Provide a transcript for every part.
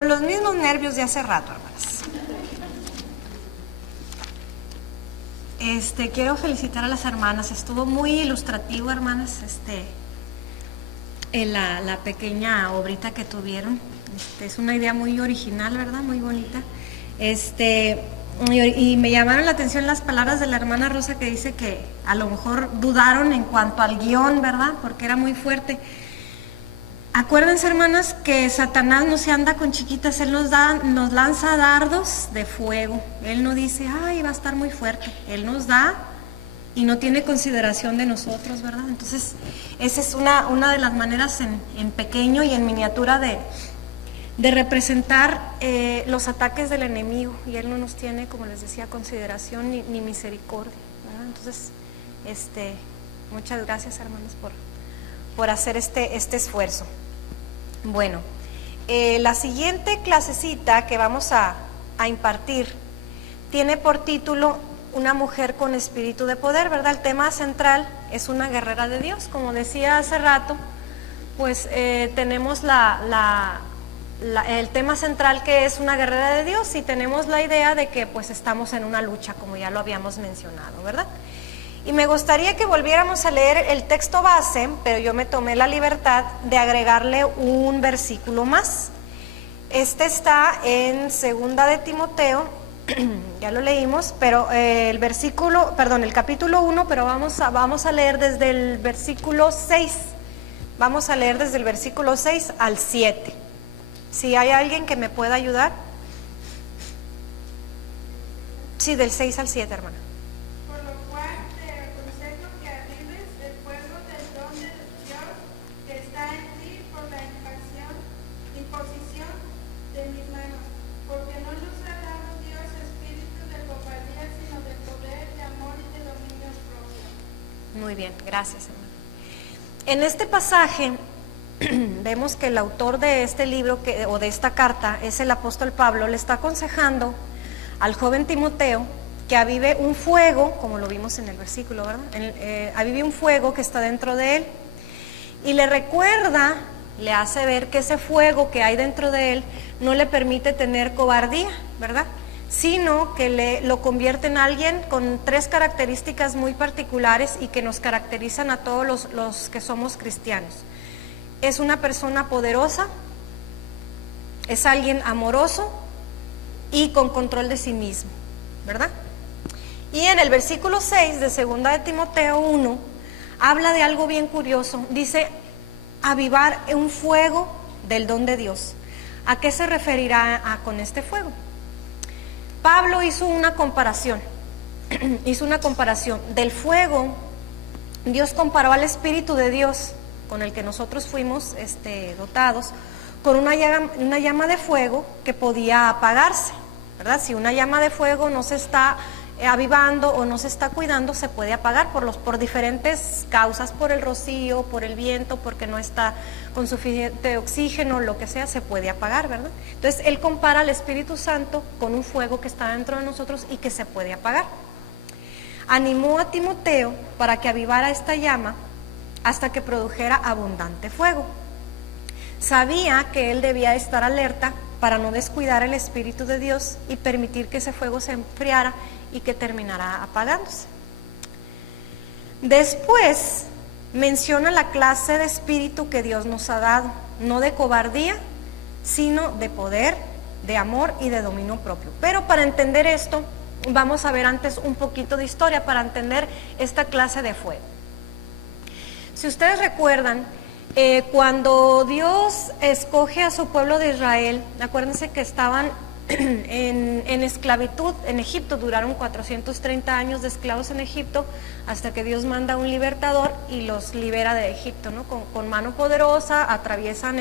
Los mismos nervios de hace rato, hermanas. Quiero felicitar a las hermanas. Estuvo muy ilustrativo, hermanas, la pequeña obrita que tuvieron. Es una idea muy original, ¿verdad? Muy bonita. Y me llamaron la atención las palabras de la hermana Rosa, que dice que a lo mejor dudaron en cuanto al guión, ¿verdad? Porque era muy fuerte. Acuérdense, hermanas, que Satanás no se anda con chiquitas. Él nos lanza dardos de fuego. Él no dice, ay, va a estar muy fuerte. Él nos da y no tiene consideración de nosotros, ¿verdad? Entonces, esa es una de las maneras en pequeño y en miniatura de representar los ataques del enemigo. Y Él no nos tiene, como les decía, consideración ni misericordia, ¿verdad? Entonces, muchas gracias, hermanos, por hacer este esfuerzo. Bueno, la siguiente clasecita que vamos a impartir tiene por título Una mujer con espíritu de poder, ¿verdad? El tema central es una guerrera de Dios. Como decía hace rato, pues tenemos el tema central, que es una guerrera de Dios, y tenemos la idea de que pues estamos en una lucha, como ya lo habíamos mencionado, ¿verdad? Y me gustaría que volviéramos a leer el texto base, pero yo me tomé la libertad de agregarle un versículo más. Está en 2 de Timoteo, ya lo leímos, pero el capítulo 1, pero vamos a leer desde el versículo 6. Vamos a leer desde el versículo 6 al 7. Si hay alguien que me pueda ayudar. Sí, del 6 al 7, hermana. Muy bien, gracias, hermano. En este pasaje vemos que el autor de este libro o de esta carta es el apóstol Pablo. Le está aconsejando al joven Timoteo que avive un fuego, como lo vimos en el versículo, ¿verdad? Avive un fuego que está dentro de él, y le recuerda, le hace ver que ese fuego que hay dentro de él no le permite tener cobardía, ¿verdad? Sino que lo convierte en alguien con 3 características muy particulares y que nos caracterizan a todos los que somos cristianos. Es una persona poderosa, es alguien amoroso y con control de sí mismo, ¿verdad? Y en el versículo 6 de 2 de Timoteo 1 habla de algo bien curioso. Dice, avivar un fuego del don de Dios. ¿A qué se referirá con este fuego? Pablo hizo una comparación del fuego. Dios comparó al Espíritu de Dios, con el que nosotros fuimos dotados, con una llama de fuego que podía apagarse, ¿verdad? Si una llama de fuego no se está avivando o no se está cuidando, se puede apagar por diferentes causas, por el rocío, por el viento, porque no está con suficiente oxígeno, lo que sea, se puede apagar, ¿verdad? Entonces él compara al Espíritu Santo con un fuego que está dentro de nosotros y que se puede apagar. Animó a Timoteo para que avivara esta llama hasta que produjera abundante fuego. Sabía que él debía estar alerta para no descuidar el Espíritu de Dios y permitir que ese fuego se enfriara y que terminara apagándose. Después menciona la clase de espíritu que Dios nos ha dado, no de cobardía, sino de poder, de amor y de dominio propio. Pero para entender esto, vamos a ver antes un poquito de historia para entender esta clase de fuego. Si ustedes recuerdan, cuando Dios escoge a su pueblo de Israel, acuérdense que estaban en esclavitud en Egipto, duraron 430 años de esclavos en Egipto, hasta que Dios manda un libertador y los libera de Egipto, ¿no? Con mano poderosa atraviesan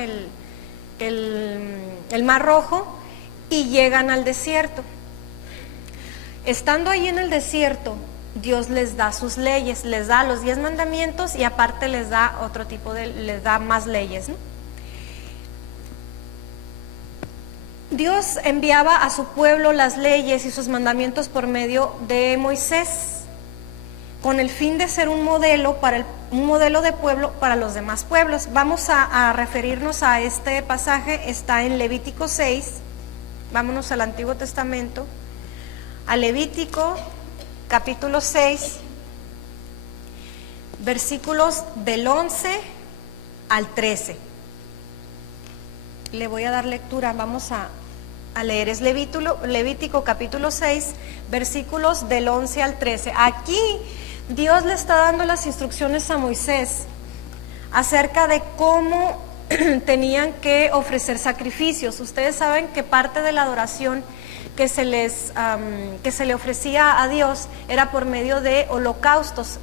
el Mar Rojo y llegan al desierto. Estando ahí en el desierto, Dios les da sus leyes, les da los 10 mandamientos y aparte les da les da más leyes, ¿no? Dios enviaba a su pueblo las leyes y sus mandamientos por medio de Moisés, con el fin de ser un modelo un modelo de pueblo para los demás pueblos. Vamos a referirnos a este pasaje, está en Levítico 6, vámonos al Antiguo Testamento, a Levítico capítulo 6, versículos del 11 al 13. Le voy a dar lectura, vamos a leer, es Levítico capítulo 6, versículos del 11 al 13. Aquí Dios le está dando las instrucciones a Moisés acerca de cómo tenían que ofrecer sacrificios. Ustedes saben que parte de la adoración que se le ofrecía a Dios era por medio de holocaustos.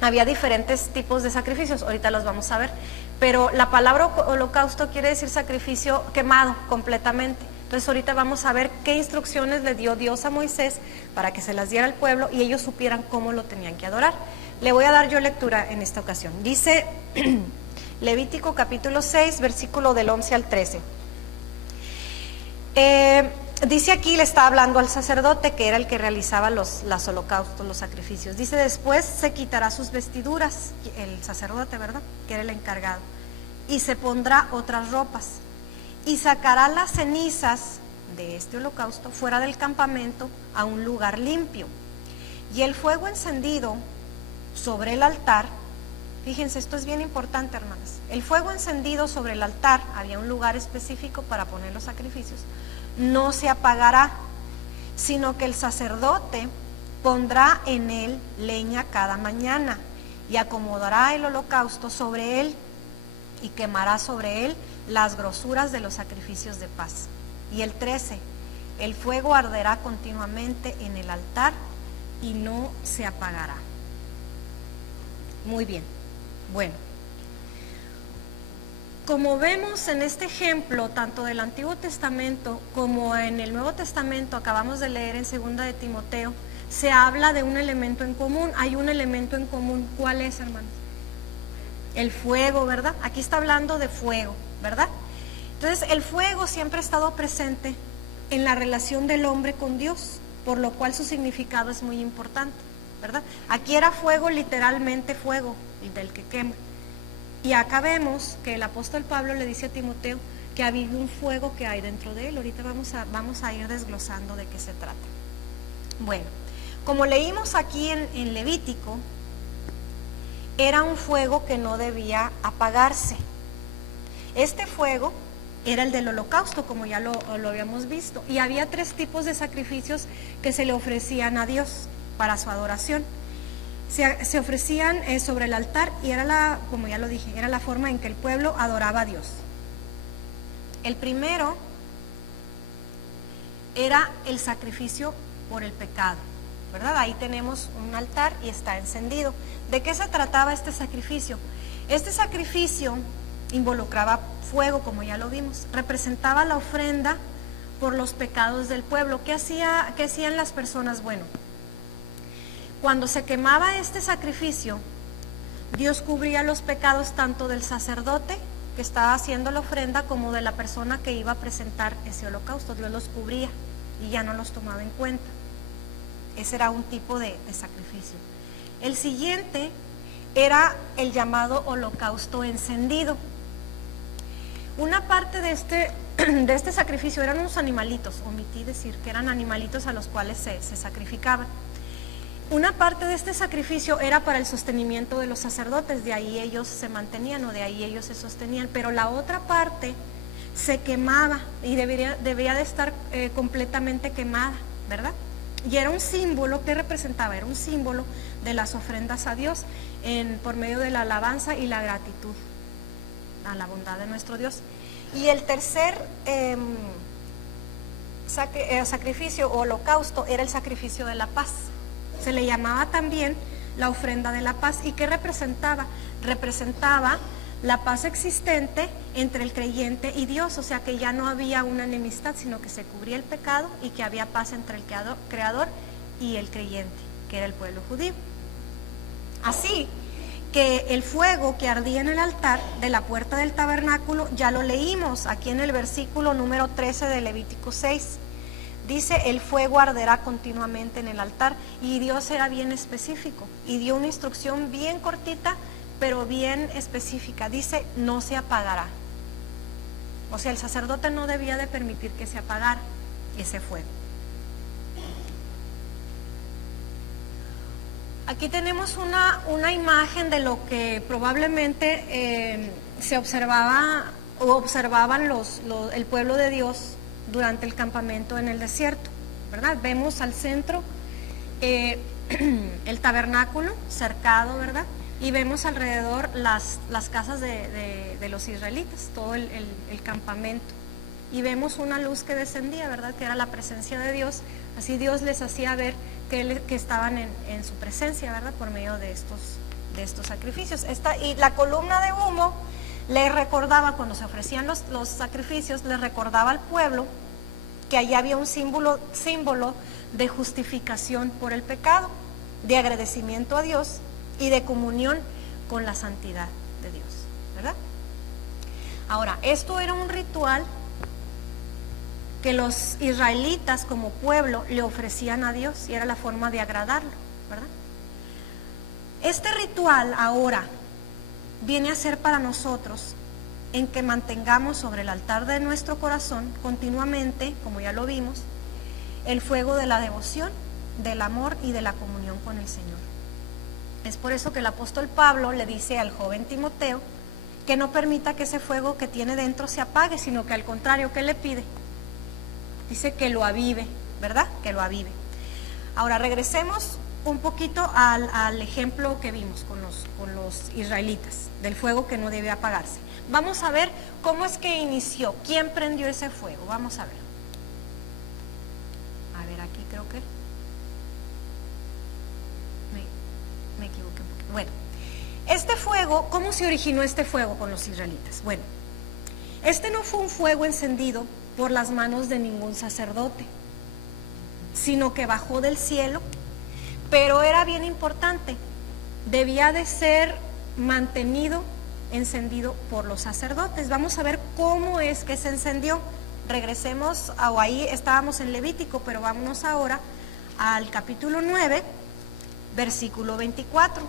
Había diferentes tipos de sacrificios, ahorita los vamos a ver, pero la palabra holocausto quiere decir sacrificio quemado completamente. Entonces ahorita vamos a ver qué instrucciones le dio Dios a Moisés para que se las diera al pueblo y ellos supieran cómo lo tenían que adorar. Le voy a dar yo lectura en esta ocasión. Dice Levítico capítulo 6, versículo del 11 al 13. Dice aquí, le está hablando al sacerdote que era el que realizaba los holocaustos, los sacrificios. Dice, después se quitará sus vestiduras, el sacerdote, ¿verdad?, que era el encargado, y se pondrá otras ropas, y sacará las cenizas de este holocausto fuera del campamento a un lugar limpio. Y el fuego encendido sobre el altar, fíjense, esto es bien importante, hermanas, el fuego encendido sobre el altar, había un lugar específico para poner los sacrificios, no se apagará, sino que el sacerdote pondrá en él leña cada mañana y acomodará el holocausto sobre él y quemará sobre él las grosuras de los sacrificios de paz. Y el 13, el fuego arderá continuamente en el altar y no se apagará. Muy bien, bueno. Como vemos en este ejemplo, tanto del Antiguo Testamento como en el Nuevo Testamento, acabamos de leer en 2 de Timoteo, se habla de un elemento en común. Hay un elemento en común. ¿Cuál es, hermanos? El fuego, ¿verdad? Aquí está hablando de fuego, ¿verdad? Entonces, el fuego siempre ha estado presente en la relación del hombre con Dios, por lo cual su significado es muy importante, ¿verdad? Aquí era fuego, literalmente fuego, el del que quema. Y acá vemos que el apóstol Pablo le dice a Timoteo que había un fuego que hay dentro de él. Ahorita vamos a ir desglosando de qué se trata. Bueno, como leímos aquí en Levítico, era un fuego que no debía apagarse. Este fuego era el del holocausto, como ya lo habíamos visto. Y había 3 tipos de sacrificios que se le ofrecían a Dios para su adoración. Se ofrecían sobre el altar y era como ya lo dije, era la forma en que el pueblo adoraba a Dios. El primero era el sacrificio por el pecado, ¿verdad? Ahí tenemos un altar y está encendido. ¿De qué se trataba este sacrificio? Este sacrificio involucraba fuego, como ya lo vimos, representaba la ofrenda por los pecados del pueblo. ¿Qué hacían las personas? Bueno, cuando se quemaba este sacrificio, Dios cubría los pecados tanto del sacerdote que estaba haciendo la ofrenda como de la persona que iba a presentar ese holocausto. Dios los cubría y ya no los tomaba en cuenta. Ese era un tipo de sacrificio. El siguiente era el llamado holocausto encendido. Una parte de este sacrificio eran unos animalitos, omití decir que eran animalitos a los cuales se sacrificaban. Una parte de este sacrificio era para el sostenimiento de los sacerdotes, de ahí ellos se mantenían o de ahí ellos se sostenían, pero la otra parte se quemaba y debía de estar completamente quemada, ¿verdad? Y era un símbolo, ¿qué representaba? Era un símbolo de las ofrendas a Dios por medio de la alabanza y la gratitud a la bondad de nuestro Dios. Y el tercer sacrificio o holocausto era el sacrificio de la paz. Se le llamaba también la ofrenda de la paz. ¿Y qué representaba? Representaba la paz existente entre el creyente y Dios, o sea que ya no había una enemistad, sino que se cubría el pecado y que había paz entre el creador y el creyente, que era el pueblo judío. Así que el fuego que ardía en el altar de la puerta del tabernáculo, ya lo leímos aquí en el versículo número 13 de Levítico 6. dice el fuego arderá continuamente en el altar, y Dios era bien específico y dio una instrucción bien cortita pero bien específica. Dice no se apagará, o sea el sacerdote no debía de permitir que se apagara ese fuego. Aquí tenemos una imagen de lo que probablemente se observaba o observaban el pueblo de Dios durante el campamento en el desierto, ¿verdad? Vemos al centro el tabernáculo cercado, ¿verdad? Y vemos alrededor las casas de los israelitas, todo el campamento. Y vemos una luz que descendía, ¿verdad? Que era la presencia de Dios. Así Dios les hacía ver que estaban en su presencia, ¿verdad? Por medio de estos sacrificios. Y la columna de humo les recordaba, cuando se ofrecían los sacrificios, les recordaba al pueblo que allí había un símbolo de justificación por el pecado, de agradecimiento a Dios y de comunión con la santidad de Dios, ¿verdad? Ahora, esto era un ritual que los israelitas como pueblo le ofrecían a Dios y era la forma de agradarlo, ¿verdad? Este ritual ahora viene a ser para nosotros en que mantengamos sobre el altar de nuestro corazón continuamente, como ya lo vimos, el fuego de la devoción, del amor y de la comunión con el Señor. Es por eso que el apóstol Pablo le dice al joven Timoteo que no permita que ese fuego que tiene dentro se apague, sino que al contrario, ¿qué le pide? Dice que lo avive, ¿verdad? Que lo avive. Ahora regresemos un poquito al ejemplo que vimos con los israelitas, del fuego que no debe apagarse. Vamos a ver cómo es que inició, quién prendió ese fuego. Vamos a ver. A ver, aquí creo que me equivoqué un poquito. Bueno, este fuego, ¿cómo se originó este fuego con los israelitas? Bueno, este no fue un fuego encendido por las manos de ningún sacerdote, sino que bajó del cielo, pero era bien importante, debía de ser mantenido encendido por los sacerdotes. Vamos a ver cómo es que se encendió. Regresemos, o ahí estábamos en Levítico, pero vámonos ahora al capítulo 9, versículo 24.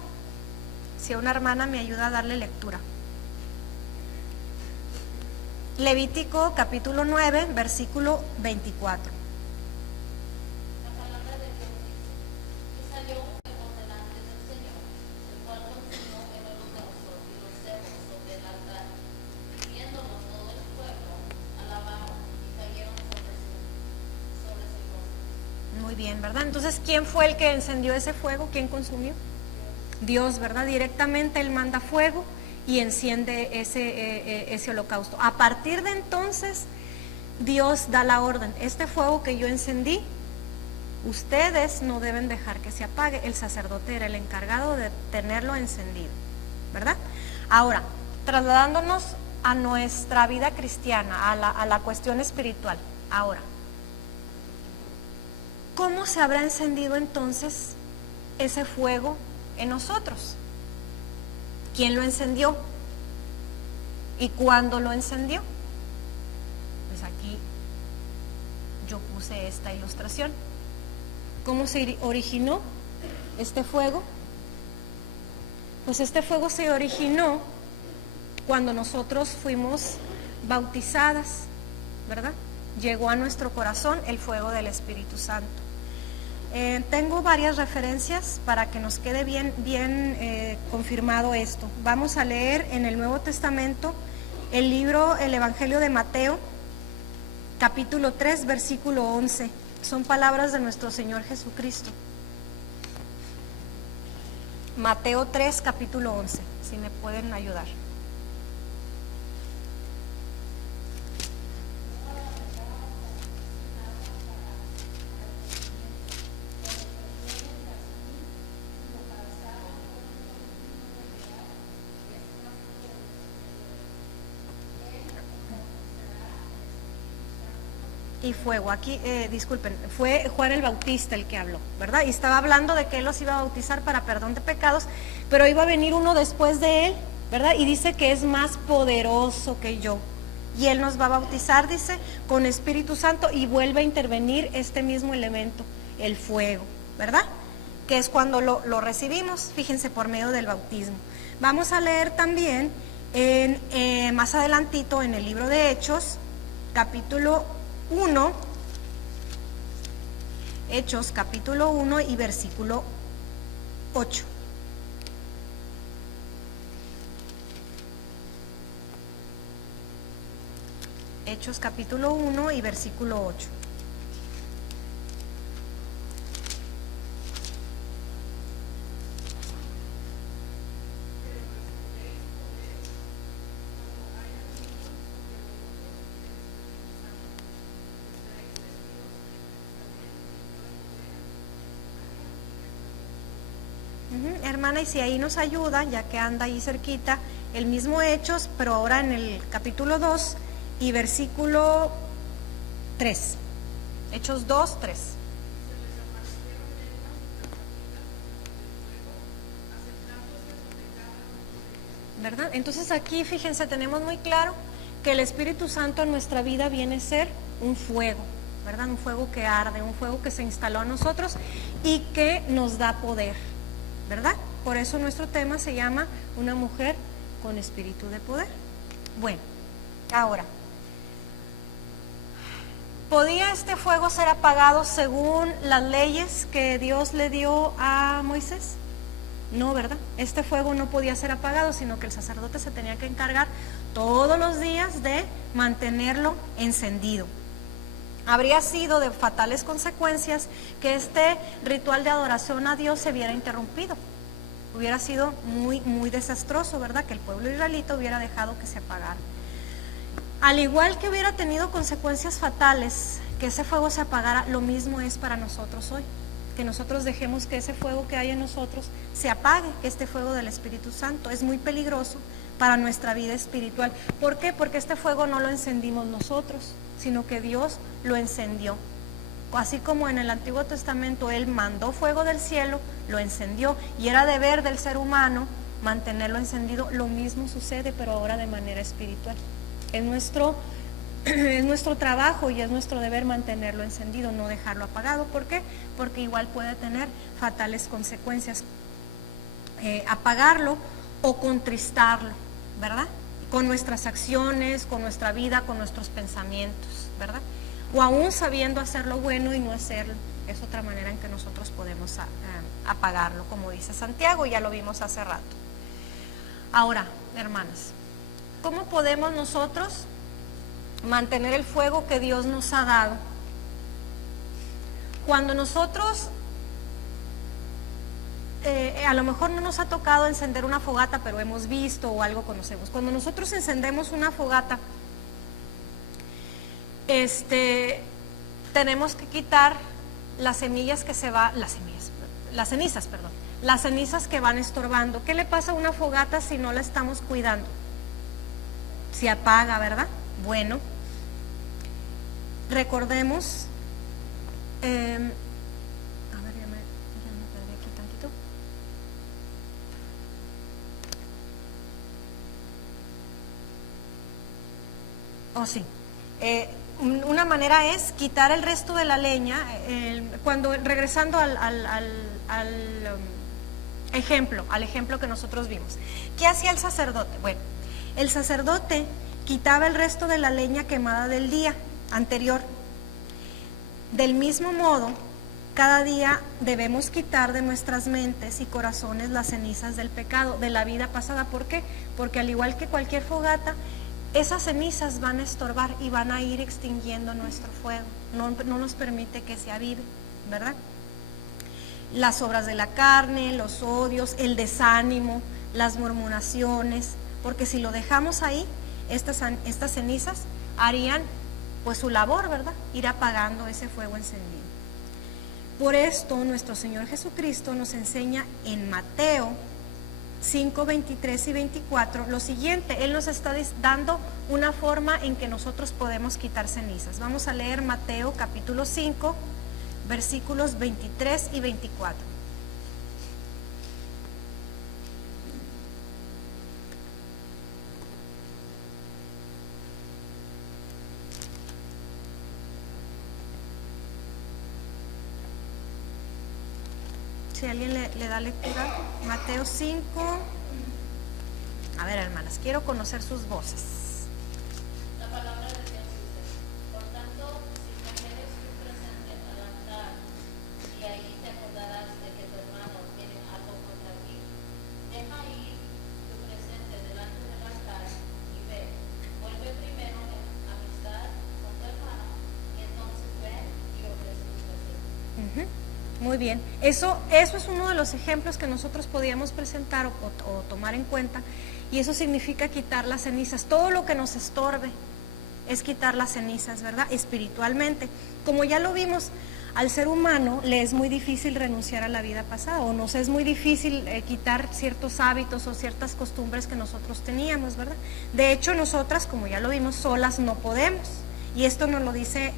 Si una hermana me ayuda a darle lectura. Levítico capítulo 9, versículo 24. La palabra de Dios dice: y salió un fuego delante del Señor, el cual consumió el holocausto y los cerdos sobre el altar. Viéndolo todo el pueblo, alabaron y cayeron sobre su rostro. Muy bien, ¿verdad? Entonces, ¿quién fue el que encendió ese fuego? ¿Quién consumió? Dios, ¿verdad? Directamente Él manda fuego y enciende ese holocausto. A partir de entonces, Dios da la orden: este fuego que yo encendí, ustedes no deben dejar que se apague. El sacerdote era el encargado de tenerlo encendido, ¿verdad? Ahora, trasladándonos a nuestra vida cristiana, a la cuestión espiritual. Ahora, ¿cómo se habrá encendido entonces ese fuego en nosotros? ¿Quién lo encendió? ¿Y cuándo lo encendió? Pues aquí yo puse esta ilustración. ¿Cómo se originó este fuego? Pues este fuego se originó cuando nosotros fuimos bautizadas, ¿verdad? Llegó a nuestro corazón el fuego del Espíritu Santo. Tengo varias referencias para que nos quede bien confirmado esto. Vamos a leer en el Nuevo Testamento el Evangelio de Mateo, capítulo 3, versículo 11. Son palabras de nuestro Señor Jesucristo. Mateo 3, capítulo 11, si me pueden ayudar. Y fuego, aquí, disculpen, fue Juan el Bautista el que habló, ¿verdad? Y estaba hablando de que él los iba a bautizar para perdón de pecados, pero iba a venir uno después de él, ¿verdad? Y dice que es más poderoso que yo. y Él nos va a bautizar, dice, con Espíritu Santo, y vuelve a intervenir este mismo elemento, el fuego, ¿verdad? Que es cuando lo recibimos, fíjense, por medio del bautismo. Vamos a leer también más adelantito en el libro de Hechos, capítulo 1, Hechos capítulo 1 y versículo 8. Hechos capítulo 1 y versículo 8. Hermana, y si ahí nos ayuda, ya que anda ahí cerquita, el mismo Hechos, pero ahora en el capítulo 2 y versículo 3. Hechos 2, 3. ¿Verdad? Entonces aquí, fíjense, tenemos muy claro que el Espíritu Santo en nuestra vida viene a ser un fuego, ¿verdad? Un fuego que arde, un fuego que se instaló en nosotros y que nos da poder, ¿verdad? Por eso nuestro tema se llama una mujer con espíritu de poder. Bueno, ahora, ¿podía este fuego ser apagado según las leyes que Dios le dio a Moisés? No, ¿verdad? Este fuego no podía ser apagado, sino que el sacerdote se tenía que encargar todos los días de mantenerlo encendido. Habría sido de fatales consecuencias que este ritual de adoración a Dios se viera interrumpido. Hubiera sido muy, muy desastroso, ¿verdad? Que el pueblo israelita hubiera dejado que se apagara. Al igual que hubiera tenido consecuencias fatales que ese fuego se apagara, lo mismo es para nosotros hoy. Que nosotros dejemos que ese fuego que hay en nosotros se apague, que este fuego del Espíritu Santo es muy peligroso para nuestra vida espiritual. ¿Por qué? Porque este fuego no lo encendimos nosotros, sino que Dios lo encendió. Así como en el Antiguo Testamento Él mandó fuego del cielo, lo encendió, y era deber del ser humano mantenerlo encendido. Lo mismo sucede, pero ahora de manera espiritual. Es nuestro trabajo y es nuestro deber mantenerlo encendido, no dejarlo apagado. ¿Por qué? Porque igual puede tener fatales consecuencias apagarlo o contristarlo, ¿verdad? Con nuestras acciones, con nuestra vida, con nuestros pensamientos, ¿verdad? O aún sabiendo hacer lo bueno y no hacerlo. Es otra manera en que nosotros podemos apagarlo, como dice Santiago, ya lo vimos hace rato. Ahora, hermanas, ¿cómo podemos nosotros mantener el fuego que Dios nos ha dado? Cuando nosotros, a lo mejor no nos ha tocado encender una fogata, pero hemos visto o algo conocemos. Cuando nosotros encendemos una fogata, tenemos que quitar las cenizas que van estorbando. ¿Qué le pasa a una fogata si no la estamos cuidando? Se apaga, ¿verdad? Bueno, recordemos, a ver, ya me perdí aquí tantito. Oh, sí. Una manera es quitar el resto de la leña, regresando al ejemplo que nosotros vimos. ¿Qué hacía el sacerdote? Bueno, el sacerdote quitaba el resto de la leña quemada del día anterior. Del mismo modo, cada día debemos quitar de nuestras mentes y corazones las cenizas del pecado, de la vida pasada. ¿Por qué? Porque al igual que cualquier fogata, esas cenizas van a estorbar y van a ir extinguiendo nuestro fuego. No nos permite que se avive, ¿verdad? Las obras de la carne, los odios, el desánimo, las murmuraciones, porque si lo dejamos ahí, estas cenizas harían pues su labor, ¿verdad? Ir apagando ese fuego encendido. Por esto nuestro Señor Jesucristo nos enseña en Mateo 5, 23 y 24 lo siguiente. Él nos está dando una forma en que nosotros podemos quitar cenizas. Vamos a leer Mateo capítulo 5, versículos 23 y 24. Si alguien le da lectura, Mateo 5. A ver, hermanas, quiero conocer sus voces. La palabra de Dios dice, por tanto, si trajeres tu presente al altar y ahí te acordarás de que tu hermano tiene algo contra ti, deja ir tu presente delante del altar y ve, vuelve primero en amistad con tu hermano y entonces ven y ofrece tu presente. Muy bien, eso es uno de los ejemplos que nosotros podíamos presentar o tomar en cuenta, y eso significa quitar las cenizas. Todo lo que nos estorbe es quitar las cenizas, ¿verdad? Espiritualmente. Como ya lo vimos, al ser humano le es muy difícil renunciar a la vida pasada, o nos es muy difícil quitar ciertos hábitos o ciertas costumbres que nosotros teníamos, ¿verdad? De hecho, nosotras, como ya lo vimos, solas no podemos, y esto nos lo dice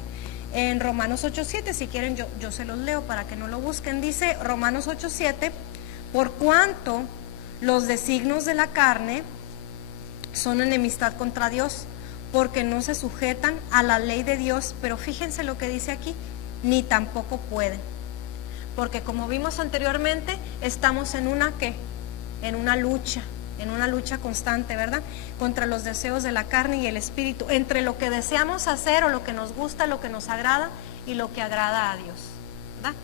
en Romanos 8:7, si quieren yo se los leo para que no lo busquen. Dice Romanos 8:7, por cuanto los designios de la carne son enemistad contra Dios, porque no se sujetan a la ley de Dios, pero fíjense lo que dice aquí, ni tampoco pueden. Porque como vimos anteriormente, estamos en una lucha constante, ¿verdad? Contra los deseos de la carne y el espíritu, entre lo que deseamos hacer o lo que nos gusta, lo que nos agrada y lo que agrada a Dios, ¿verdad?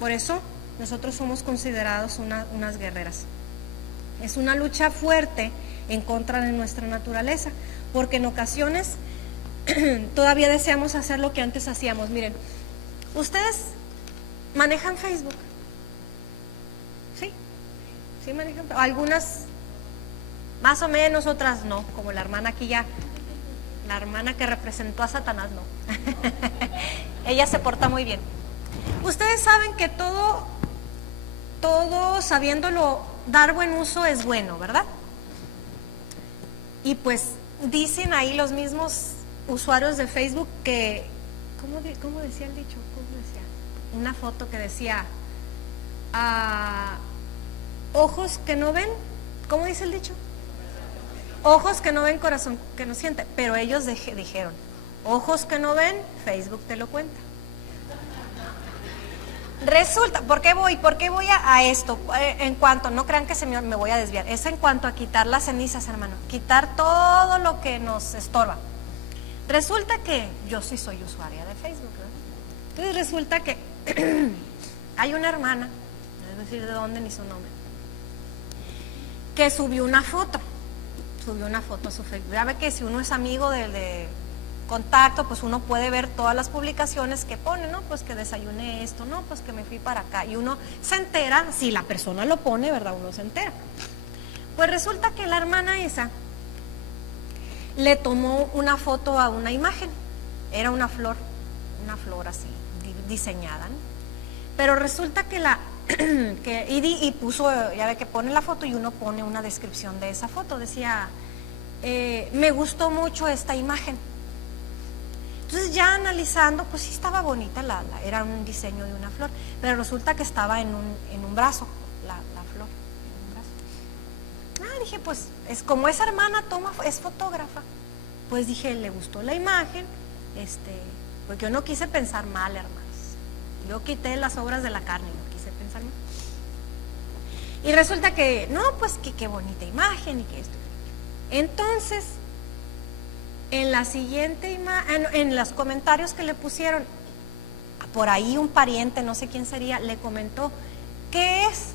Por eso nosotros somos considerados unas guerreras. Es una lucha fuerte en contra de nuestra naturaleza, porque en ocasiones todavía deseamos hacer lo que antes hacíamos. Miren, ustedes manejan Facebook, ¿sí? ¿Sí manejan? Algunas más o menos, otras no, como la hermana aquí ya, la hermana que representó a Satanás, no. Ella se porta muy bien. Ustedes saben que todo sabiéndolo dar buen uso es bueno, ¿verdad? Y pues dicen ahí los mismos usuarios de Facebook que, ¿cómo decía el dicho? ¿Cómo decía? Una foto que decía, ojos que no ven, ¿cómo dice el dicho? Ojos que no ven, corazón que no siente. Pero ellos dijeron, ojos que no ven, Facebook te lo cuenta. Resulta, ¿por qué voy a esto? En cuanto, no crean que me voy a desviar, es en cuanto a quitar las cenizas, hermano, quitar todo lo que nos estorba. Resulta que yo sí soy usuaria de Facebook, ¿verdad? Entonces resulta que hay una hermana, no voy a decir de dónde ni su nombre, que subió una foto a su Facebook. Ya ve que si uno es amigo de contacto, pues uno puede ver todas las publicaciones que pone, ¿no? Pues que desayuné esto, ¿no? Pues que me fui para acá. Y uno se entera, si la persona lo pone, ¿verdad? Uno se entera. Pues resulta que la hermana esa le tomó una foto a una imagen. Era una flor así, diseñada, ¿no? Pero resulta que y puso, ya ve que pone la foto y uno pone una descripción de esa foto. Decía, me gustó mucho esta imagen. Entonces ya analizando, pues sí estaba bonita, era un diseño de una flor, pero resulta que estaba en un brazo, la flor, en un brazo. Dije, pues es como esa hermana es fotógrafa, pues dije, le gustó la imagen, porque yo no quise pensar mal, hermanos. Yo quité las obras de la carne, no quise pensar mal. Y resulta que, no, pues que qué bonita imagen y que esto. Entonces, en la siguiente imagen, en los comentarios que le pusieron, por ahí un pariente, no sé quién sería, le comentó, ¿qué es?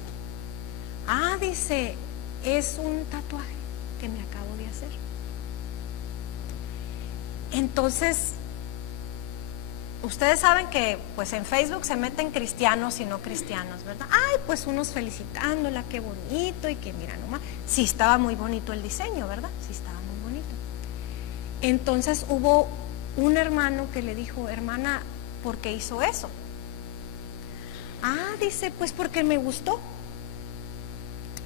Dice, es un tatuaje que me acabo de hacer. Entonces, ustedes saben que pues en Facebook se meten cristianos y no cristianos, ¿verdad? Pues unos felicitándola, qué bonito, y que mira nomás, sí estaba muy bonito el diseño, ¿verdad? Sí estaba muy bonito. Entonces hubo un hermano que le dijo, hermana, ¿por qué hizo eso? Dice, pues porque me gustó.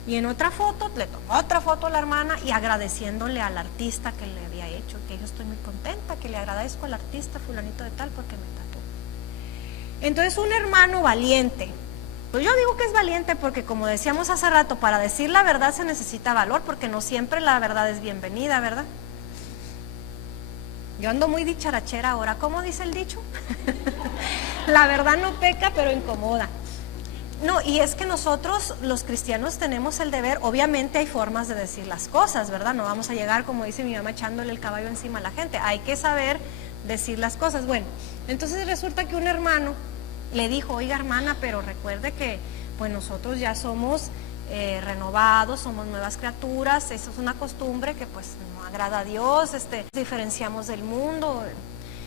Y en otra foto, le tomó otra foto a la hermana y agradeciéndole al artista que le había hecho, que yo estoy muy contenta, que le agradezco al artista fulanito de tal porque me tatuó. Entonces un hermano valiente, pues yo digo que es valiente porque como decíamos hace rato, para decir la verdad se necesita valor, porque no siempre la verdad es bienvenida, ¿verdad? Yo ando muy dicharachera ahora, ¿cómo dice el dicho? La verdad no peca, pero incomoda. No, y es que nosotros los cristianos tenemos el deber, obviamente hay formas de decir las cosas, ¿verdad? No vamos a llegar, como dice mi mamá, echándole el caballo encima a la gente. Hay que saber decir las cosas. Bueno, entonces resulta que un hermano le dijo, oiga hermana, pero recuerde que pues nosotros ya somos renovados, somos nuevas criaturas, eso es una costumbre que pues no agrada a Dios, diferenciamos del mundo.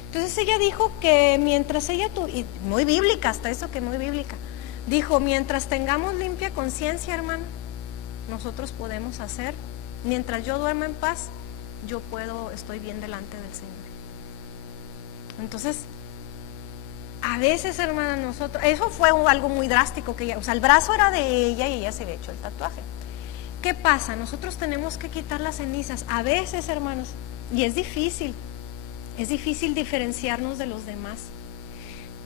Entonces ella dijo que mientras ella y muy bíblica, hasta eso que muy bíblica, dijo, mientras tengamos limpia conciencia, hermano, nosotros podemos hacer, mientras yo duerma en paz, estoy bien delante del Señor. Entonces, a veces, hermana, nosotros, eso fue algo muy drástico, que ella, o sea, el brazo era de ella y ella se había hecho el tatuaje. ¿Qué pasa? Nosotros tenemos que quitar las cenizas, a veces, hermanos, y es difícil diferenciarnos de los demás.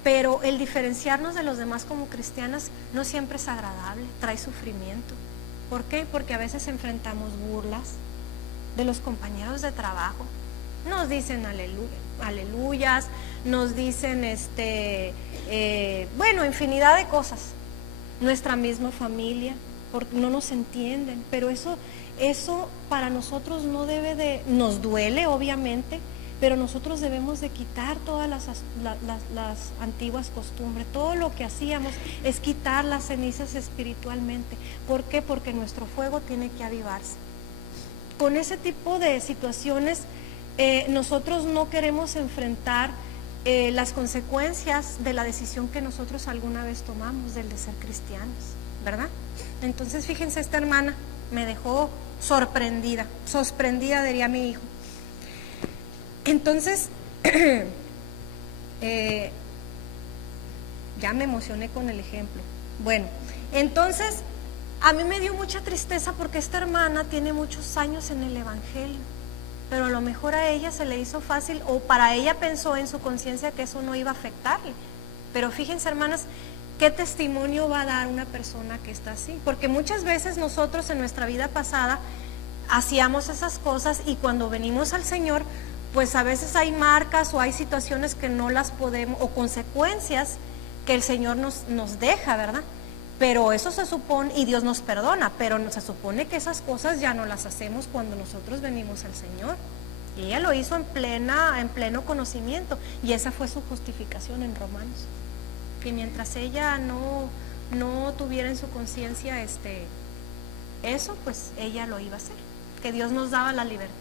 Pero el diferenciarnos de los demás como cristianas no siempre es agradable, trae sufrimiento. ¿Por qué? Porque a veces enfrentamos burlas de los compañeros de trabajo. Nos dicen aleluyas, nos dicen infinidad de cosas. Nuestra misma familia, porque no nos entienden. Pero eso para nosotros no debe de, nos duele obviamente, pero nosotros debemos de quitar todas las antiguas costumbres. Todo lo que hacíamos es quitar las cenizas espiritualmente. ¿Por qué? Porque nuestro fuego tiene que avivarse. Con ese tipo de situaciones nosotros no queremos enfrentar las consecuencias de la decisión que nosotros alguna vez tomamos, del de ser cristianos, ¿verdad? Entonces fíjense, esta hermana me dejó sorprendida diría mi hijo. Entonces, ya me emocioné con el ejemplo. Bueno, entonces, a mí me dio mucha tristeza porque esta hermana tiene muchos años en el Evangelio, pero a lo mejor a ella se le hizo fácil, o para ella pensó en su conciencia que eso no iba a afectarle. Pero fíjense, hermanas, ¿qué testimonio va a dar una persona que está así? Porque muchas veces nosotros en nuestra vida pasada hacíamos esas cosas y cuando venimos al Señor, pues a veces hay marcas o hay situaciones que no las podemos, o consecuencias que el Señor nos deja, ¿verdad? Pero eso se supone, y Dios nos perdona, pero se supone que esas cosas ya no las hacemos cuando nosotros venimos al Señor. Y ella lo hizo en pleno conocimiento, y esa fue su justificación en Romanos. Que mientras ella no tuviera en su conciencia eso, pues ella lo iba a hacer, que Dios nos daba la libertad.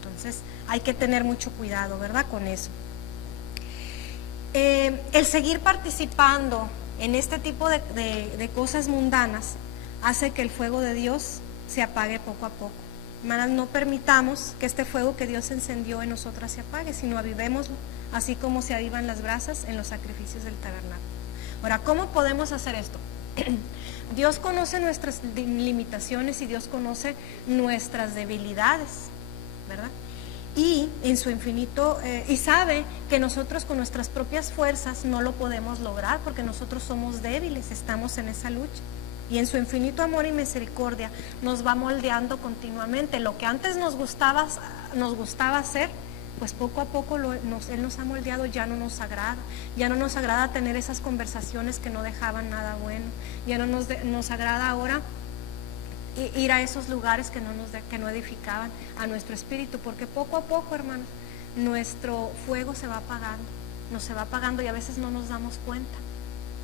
Entonces hay que tener mucho cuidado, ¿verdad? Con eso. El seguir participando en este tipo de cosas mundanas hace que el fuego de Dios se apague poco a poco. Hermanas, no permitamos que este fuego que Dios encendió en nosotras se apague, sino avivémoslo, así como se avivan las brasas en los sacrificios del tabernáculo. Ahora, ¿cómo podemos hacer esto? Dios conoce nuestras limitaciones y Dios conoce nuestras debilidades, ¿verdad? Y en su infinito, y sabe que nosotros con nuestras propias fuerzas no lo podemos lograr, porque nosotros somos débiles, estamos en esa lucha. Y en su infinito amor y misericordia nos va moldeando continuamente. Lo que antes nos gustaba hacer, pues poco a poco Él nos ha moldeado, ya no nos agrada tener esas conversaciones que no dejaban nada bueno, ya no nos agrada ahora ir a esos lugares que no edificaban a nuestro espíritu, porque poco a poco, hermanos, nuestro fuego se va apagando y a veces no nos damos cuenta.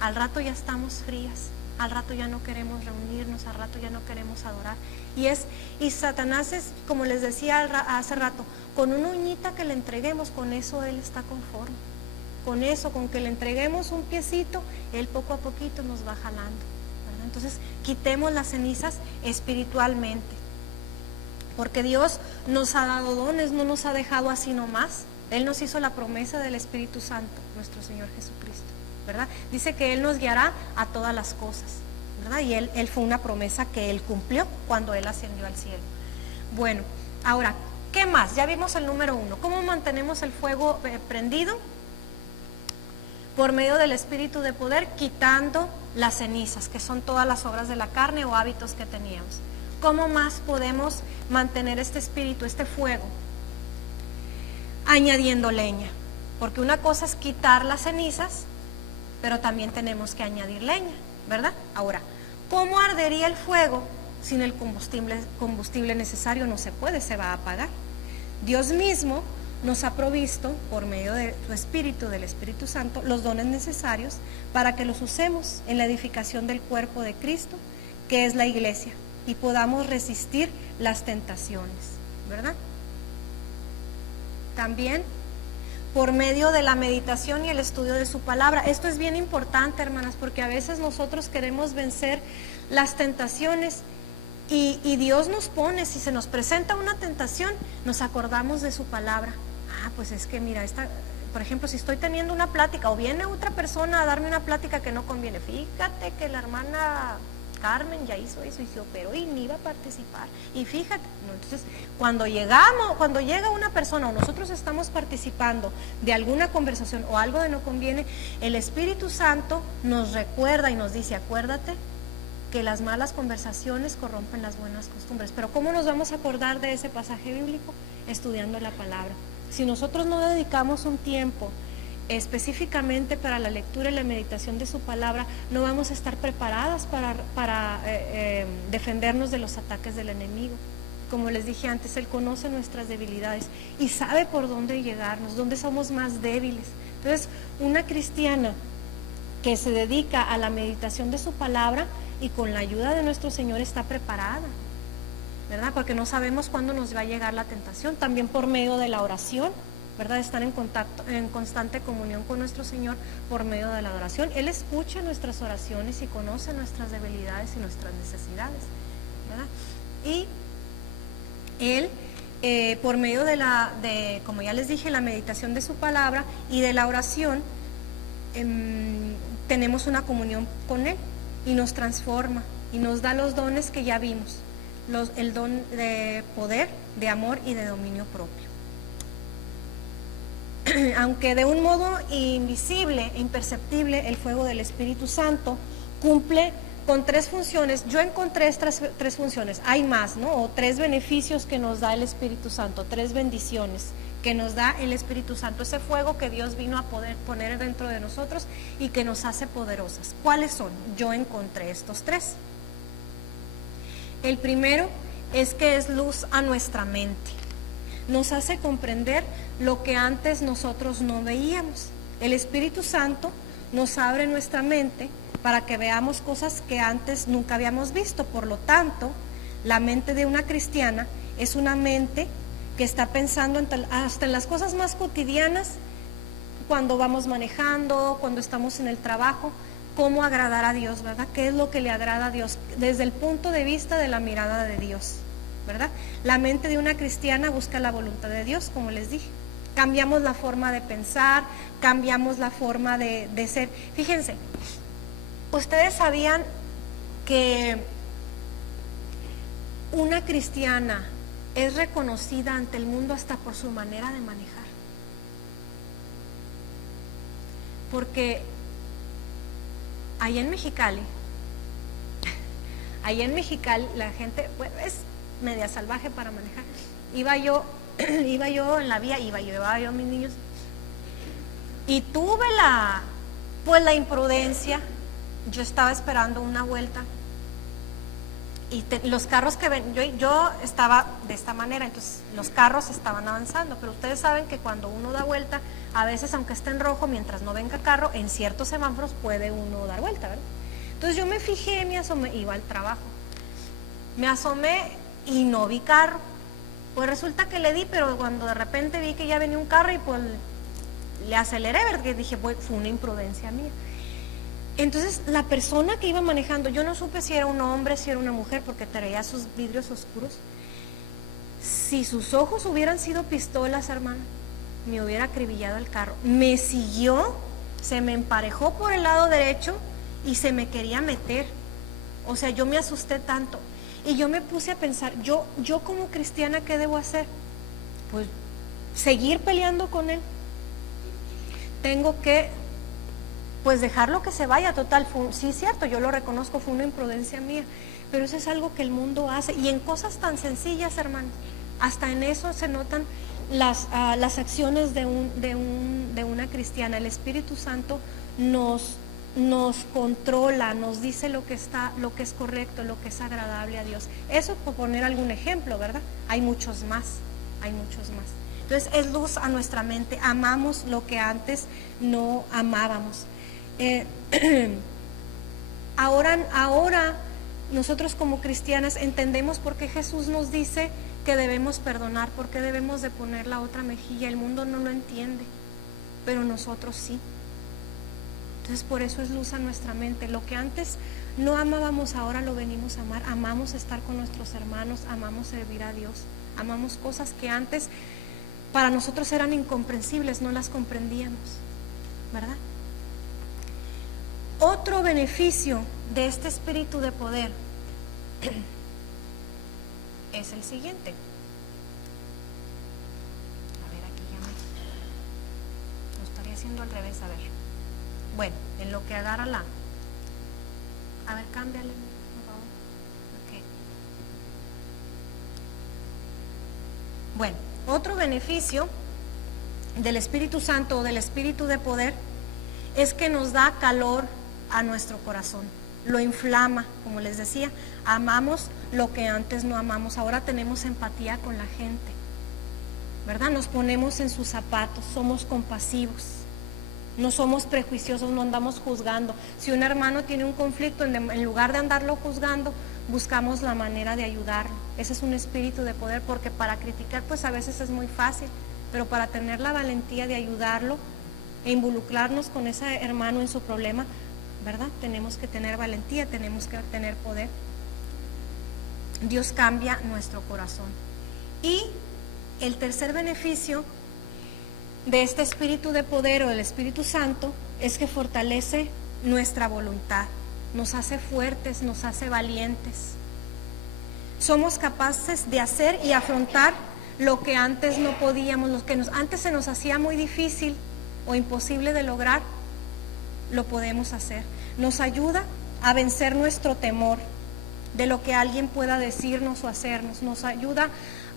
Al rato ya estamos frías, al rato ya no queremos reunirnos, al rato ya no queremos adorar. Y Satanás es, como les decía hace rato, con una uñita que le entreguemos, con eso él está conforme. Con eso, con que le entreguemos un piecito, él poco a poquito nos va jalando. Entonces, quitemos las cenizas espiritualmente, porque Dios nos ha dado dones, no nos ha dejado así nomás. Él nos hizo la promesa del Espíritu Santo, nuestro Señor Jesucristo, ¿verdad? Dice que Él nos guiará a todas las cosas, ¿verdad? Y Él fue una promesa que Él cumplió cuando Él ascendió al cielo. Bueno, ahora, ¿qué más? Ya vimos el número 1. ¿Cómo mantenemos el fuego prendido? Por medio del Espíritu de poder, quitando las cenizas, que son todas las obras de la carne o hábitos que teníamos. ¿Cómo más podemos mantener este espíritu, este fuego? Añadiendo leña, porque una cosa es quitar las cenizas, pero también tenemos que añadir leña, ¿verdad? Ahora, ¿cómo ardería el fuego sin el combustible necesario? No se puede, se va a apagar. Dios mismo nos ha provisto, por medio de su Espíritu, del Espíritu Santo, los dones necesarios para que los usemos en la edificación del cuerpo de Cristo, que es la iglesia, y podamos resistir las tentaciones, ¿verdad? También por medio de la meditación y el estudio de su palabra. Esto es bien importante, hermanas, porque a veces nosotros queremos vencer las tentaciones y Dios nos pone, si se nos presenta una tentación, nos acordamos de su palabra. Pues es que mira, por ejemplo, si estoy teniendo una plática o viene otra persona a darme una plática que no conviene, fíjate que la hermana Carmen ya hizo eso y se operó y ni iba a participar, y fíjate, ¿no? Entonces cuando llega una persona o nosotros estamos participando de alguna conversación o algo que no conviene, el Espíritu Santo nos recuerda y nos dice, acuérdate que las malas conversaciones corrompen las buenas costumbres. Pero ¿cómo nos vamos a acordar de ese pasaje bíblico? Estudiando la palabra. Si nosotros no dedicamos un tiempo específicamente para la lectura y la meditación de su palabra, no vamos a estar preparadas para defendernos de los ataques del enemigo. Como les dije antes, Él conoce nuestras debilidades y sabe por dónde llegarnos, dónde somos más débiles. Entonces, una cristiana que se dedica a la meditación de su palabra y con la ayuda de nuestro Señor está preparada, ¿verdad? Porque no sabemos cuándo nos va a llegar la tentación. También por medio de la oración, ¿verdad? Estar en contacto, en constante comunión con nuestro Señor por medio de la oración. Él escucha nuestras oraciones y conoce nuestras debilidades y nuestras necesidades, ¿verdad? Y Él, por medio de, como ya les dije, la meditación de su palabra y de la oración, tenemos una comunión con Él y nos transforma y nos da los dones que ya vimos. El don de poder, de amor y de dominio propio. Aunque de un modo invisible e imperceptible, el fuego del Espíritu Santo cumple con 3 funciones. Yo encontré estas 3 funciones, hay más, ¿no? O 3 beneficios que nos da el Espíritu Santo, 3 bendiciones que nos da el Espíritu Santo, ese fuego que Dios vino a poder poner dentro de nosotros y que nos hace poderosas. ¿Cuáles son? Yo encontré estos 3. El primero es que es luz a nuestra mente. Nos hace comprender lo que antes nosotros no veíamos. El Espíritu Santo nos abre nuestra mente para que veamos cosas que antes nunca habíamos visto. Por lo tanto, la mente de una cristiana es una mente que está pensando hasta en las cosas más cotidianas, cuando vamos manejando, cuando estamos en el trabajo, cómo agradar a Dios, ¿verdad? ¿Qué es lo que le agrada a Dios? Desde el punto de vista de la mirada de Dios, ¿verdad? La mente de una cristiana busca la voluntad de Dios, como les dije. Cambiamos la forma de pensar, cambiamos la forma de ser. Fíjense, ustedes sabían que una cristiana es reconocida ante el mundo hasta por su manera de manejar. Porque ahí en Mexicali la gente es media salvaje para manejar. Iba yo en la vía, llevaba yo a mis niños y tuve la imprudencia. Yo estaba esperando una vuelta y los carros que ven, yo estaba de esta manera, entonces los carros estaban avanzando, pero ustedes saben que cuando uno da vuelta, a veces aunque esté en rojo, mientras no venga carro, en ciertos semáforos puede uno dar vuelta, ¿verdad? Entonces yo me fijé, me asomé, iba al trabajo, me asomé y no vi carro. Pues resulta que le di, pero cuando de repente vi que ya venía un carro y pues le aceleré, porque dije, fue una imprudencia mía. Entonces la persona que iba manejando, yo no supe si era un hombre, si era una mujer, porque traía sus vidrios oscuros. Si sus ojos hubieran sido pistolas, hermano, me hubiera acribillado el carro. Me siguió, se me emparejó por el lado derecho y se me quería meter. O sea, yo me asusté tanto. Y yo me puse a pensar, yo como cristiana, ¿qué debo hacer? Pues seguir peleando con él. Tengo que, pues dejarlo que se vaya, total. Sí, cierto, yo lo reconozco, fue una imprudencia mía, pero eso es algo que el mundo hace. Y en cosas tan sencillas, hermanos, hasta en eso se notan las acciones de una cristiana. El Espíritu Santo nos nos controla, nos dice lo que es correcto, lo que es agradable a Dios. Eso por poner algún ejemplo, ¿verdad? Hay muchos más. Entonces es luz a nuestra mente, amamos lo que antes no amábamos. Ahora nosotros como cristianas entendemos por qué Jesús nos dice que debemos perdonar, por qué debemos de poner la otra mejilla. El mundo no lo entiende, pero nosotros sí. Entonces por eso es luz a nuestra mente. Lo que antes no amábamos, ahora lo venimos a amar. Amamos estar con nuestros hermanos, amamos servir a Dios, amamos cosas que antes para nosotros eran incomprensibles, no las comprendíamos, ¿verdad? Otro beneficio de este espíritu de poder es el siguiente. A ver, aquí ya lo estaría haciendo al revés, a ver. Bueno, en lo que agarra la... A ver, cámbiale, por favor. Okay. Bueno, otro beneficio del Espíritu Santo o del Espíritu de poder es que nos da calor a nuestro corazón, lo inflama, como les decía, amamos lo que antes no amamos, ahora tenemos empatía con la gente, ¿verdad? Nos ponemos en sus zapatos, somos compasivos, no somos prejuiciosos, no andamos juzgando. Si un hermano tiene un conflicto, en lugar de andarlo juzgando, buscamos la manera de ayudarlo. Ese es un espíritu de poder, porque para criticar pues a veces es muy fácil, pero para tener la valentía de ayudarlo e involucrarnos con ese hermano en su problema, ¿verdad? Tenemos que tener valentía, tenemos que tener poder. Dios cambia nuestro corazón. Y el tercer beneficio de este espíritu de poder o del Espíritu Santo es que fortalece nuestra voluntad, nos hace fuertes, nos hace valientes. Somos capaces de hacer y afrontar lo que antes no podíamos, lo que antes se nos hacía muy difícil o imposible de lograr, lo podemos hacer. Nos ayuda a vencer nuestro temor de lo que alguien pueda decirnos o hacernos. Nos ayuda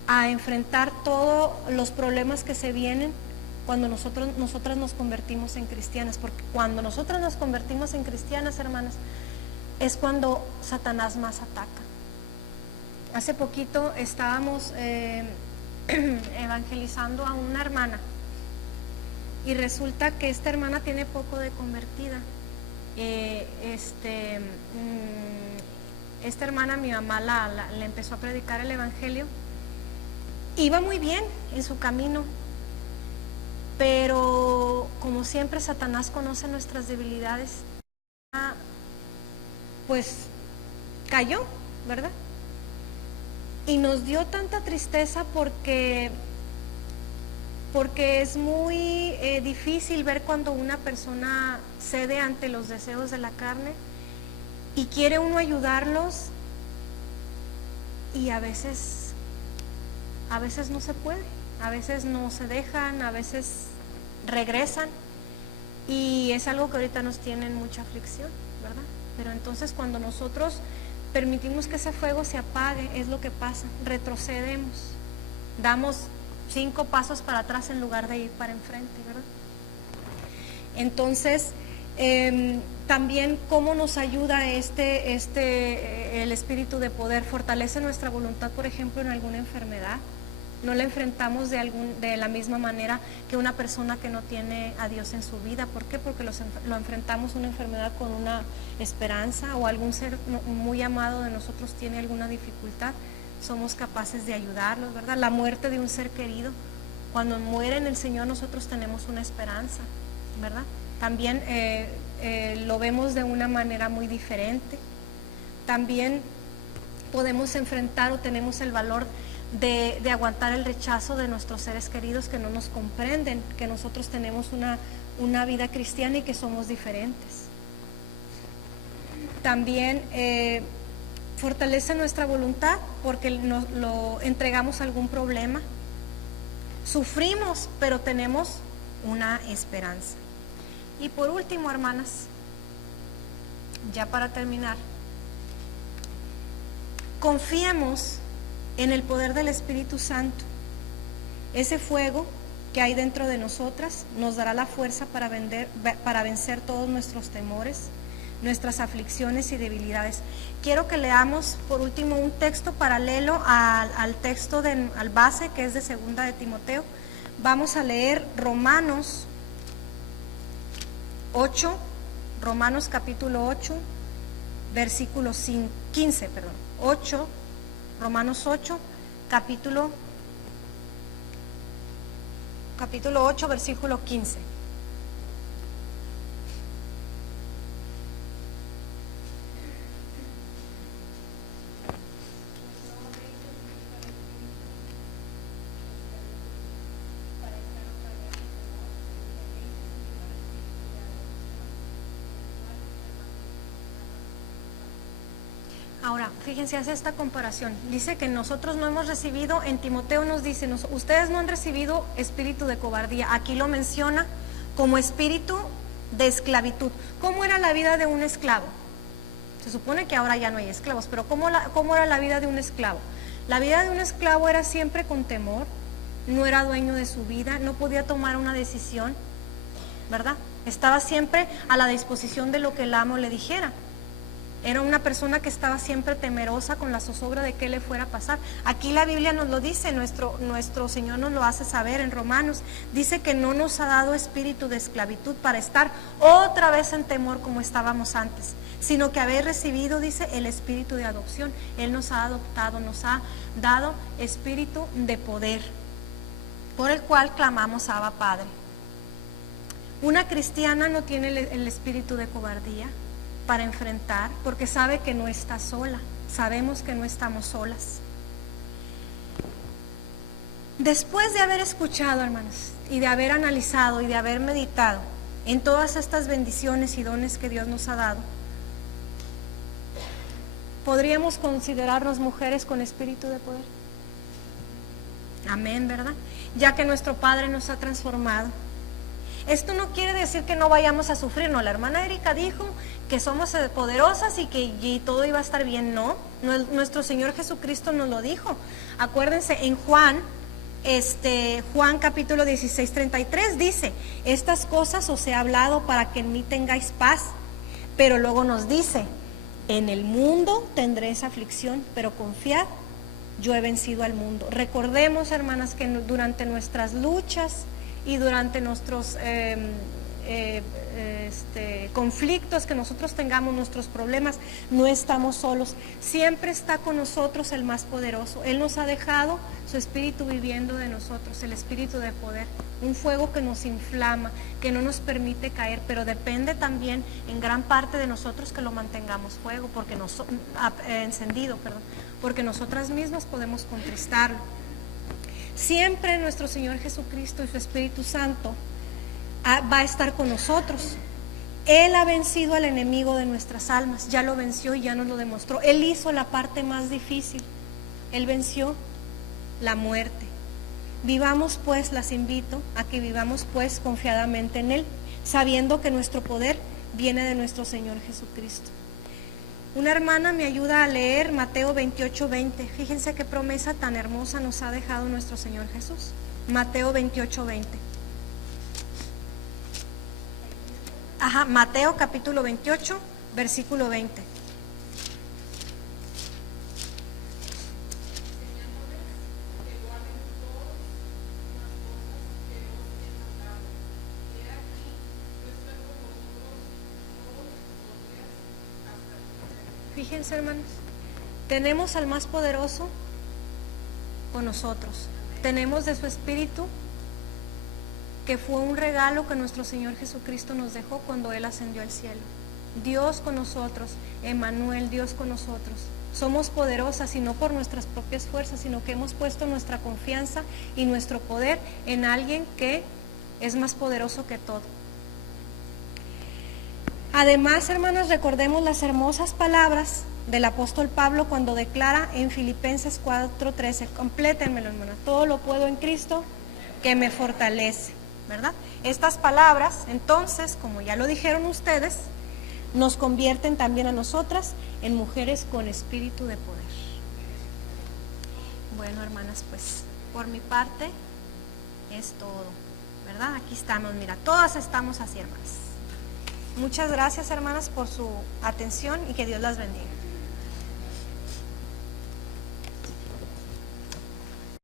a enfrentar todos los problemas que se vienen cuando nosotras nos convertimos en cristianas, porque cuando nosotras nos convertimos en cristianas, hermanas, es cuando Satanás más ataca. Hace poquito estábamos evangelizando a una hermana y resulta que esta hermana tiene poco de convertida. Esta hermana, mi mamá le empezó a predicar el evangelio, iba muy bien en su camino, pero como siempre Satanás conoce nuestras debilidades, pues cayó, ¿verdad? Y nos dio tanta tristeza porque es muy difícil ver cuando una persona cede ante los deseos de la carne y quiere uno ayudarlos y a veces no se puede, a veces no se dejan, a veces regresan y es algo que ahorita nos tiene en mucha aflicción, ¿verdad? Pero entonces cuando nosotros permitimos que ese fuego se apague, es lo que pasa, retrocedemos, damos 5 pasos para atrás en lugar de ir para enfrente, ¿verdad? Entonces, también cómo nos ayuda el espíritu de poder, fortalece nuestra voluntad, por ejemplo, en alguna enfermedad. No la enfrentamos de la misma manera que una persona que no tiene a Dios en su vida. ¿Por qué? Porque lo enfrentamos una enfermedad con una esperanza, o algún ser muy amado de nosotros tiene alguna dificultad. Somos capaces de ayudarlos, ¿verdad? La muerte de un ser querido, cuando muere en el Señor nosotros tenemos una esperanza, ¿verdad? También lo vemos de una manera muy diferente. También podemos enfrentar o tenemos el valor de aguantar el rechazo de nuestros seres queridos que no nos comprenden, que nosotros tenemos una vida cristiana y que somos diferentes. También fortalece nuestra voluntad porque lo entregamos a algún problema. Sufrimos, pero tenemos una esperanza. Y por último, hermanas, ya para terminar, confiemos en el poder del Espíritu Santo. Ese fuego que hay dentro de nosotras, nos dará la fuerza para vencer todos nuestros temores, nuestras aflicciones y debilidades. Quiero que leamos por último un texto paralelo al texto al base, que es de 2 de Timoteo. Vamos a leer Romanos 8, Romanos capítulo 8, versículo 15, perdón, 8, Romanos 8, capítulo 8, versículo 15. Ahora, fíjense, hace esta comparación. Dice que nosotros no hemos recibido, en Timoteo nos dice, ustedes no han recibido espíritu de cobardía. Aquí lo menciona como espíritu de esclavitud. ¿Cómo era la vida de un esclavo? Se supone que ahora ya no hay esclavos, pero ¿cómo era la vida de un esclavo? La vida de un esclavo era siempre con temor, no era dueño de su vida, no podía tomar una decisión, ¿verdad? Estaba siempre a la disposición de lo que el amo le dijera. Era una persona que estaba siempre temerosa con la zozobra de qué le fuera a pasar. Aquí la Biblia nos lo dice, nuestro Señor nos lo hace saber en Romanos. Dice que no nos ha dado espíritu de esclavitud para estar otra vez en temor como estábamos antes, sino que haber recibido, dice, el espíritu de adopción. Él nos ha adoptado, nos ha dado espíritu de poder, por el cual clamamos Abba Padre. Una cristiana no tiene el espíritu de cobardía para enfrentar, porque sabe que no está sola, sabemos que no estamos solas. Después de haber escuchado, hermanos, y de haber analizado y de haber meditado en todas estas bendiciones y dones que Dios nos ha dado, ¿podríamos considerarnos mujeres con espíritu de poder? Amén, ¿verdad? Ya que nuestro Padre nos ha transformado. Esto no quiere decir que no vayamos a sufrir, no, la hermana Erika dijo que somos poderosas y todo iba a estar bien, no, nuestro Señor Jesucristo nos lo dijo. Acuérdense, en Juan capítulo 16, 33 dice, estas cosas os he hablado para que en mí tengáis paz, pero luego nos dice, en el mundo tendréis aflicción, pero confiad, yo he vencido al mundo. Recordemos, hermanas, que durante nuestras luchas y durante nuestros conflictos que nosotros tengamos, nuestros problemas, no estamos solos. Siempre está con nosotros el más poderoso. Él nos ha dejado su espíritu viviendo de nosotros, el espíritu de poder, un fuego que nos inflama, que no nos permite caer, pero depende también en gran parte de nosotros que lo mantengamos fuego, encendido, porque nosotras mismas podemos contristarlo. Siempre nuestro Señor Jesucristo y su Espíritu Santo va a estar con nosotros. Él ha vencido al enemigo de nuestras almas, ya lo venció y ya nos lo demostró. Él hizo la parte más difícil, Él venció la muerte. Vivamos pues, las invito a que vivamos pues confiadamente en Él, sabiendo que nuestro poder viene de nuestro Señor Jesucristo. Una hermana me ayuda a leer Mateo 28, 20. Fíjense qué promesa tan hermosa nos ha dejado nuestro Señor Jesús. Mateo 28, 20. Mateo capítulo 28, versículo 20. Fíjense, hermanos, tenemos al más poderoso con nosotros, tenemos de su espíritu, que fue un regalo que nuestro Señor Jesucristo nos dejó cuando Él ascendió al cielo. Dios con nosotros, Emmanuel, Dios con nosotros. Somos poderosas y no por nuestras propias fuerzas, sino que hemos puesto nuestra confianza y nuestro poder en alguien que es más poderoso que todo. Además, hermanos, recordemos las hermosas palabras del apóstol Pablo cuando declara en Filipenses 4:13, complétenmelo, hermana, todo lo puedo en Cristo que me fortalece, ¿verdad? Estas palabras, entonces, como ya lo dijeron ustedes, nos convierten también a nosotras en mujeres con espíritu de poder. Bueno, hermanas, pues, por mi parte, Es todo, ¿verdad? Aquí estamos, mira, todas estamos así, hermanas. Muchas gracias, hermanas, por su atención y que Dios las bendiga.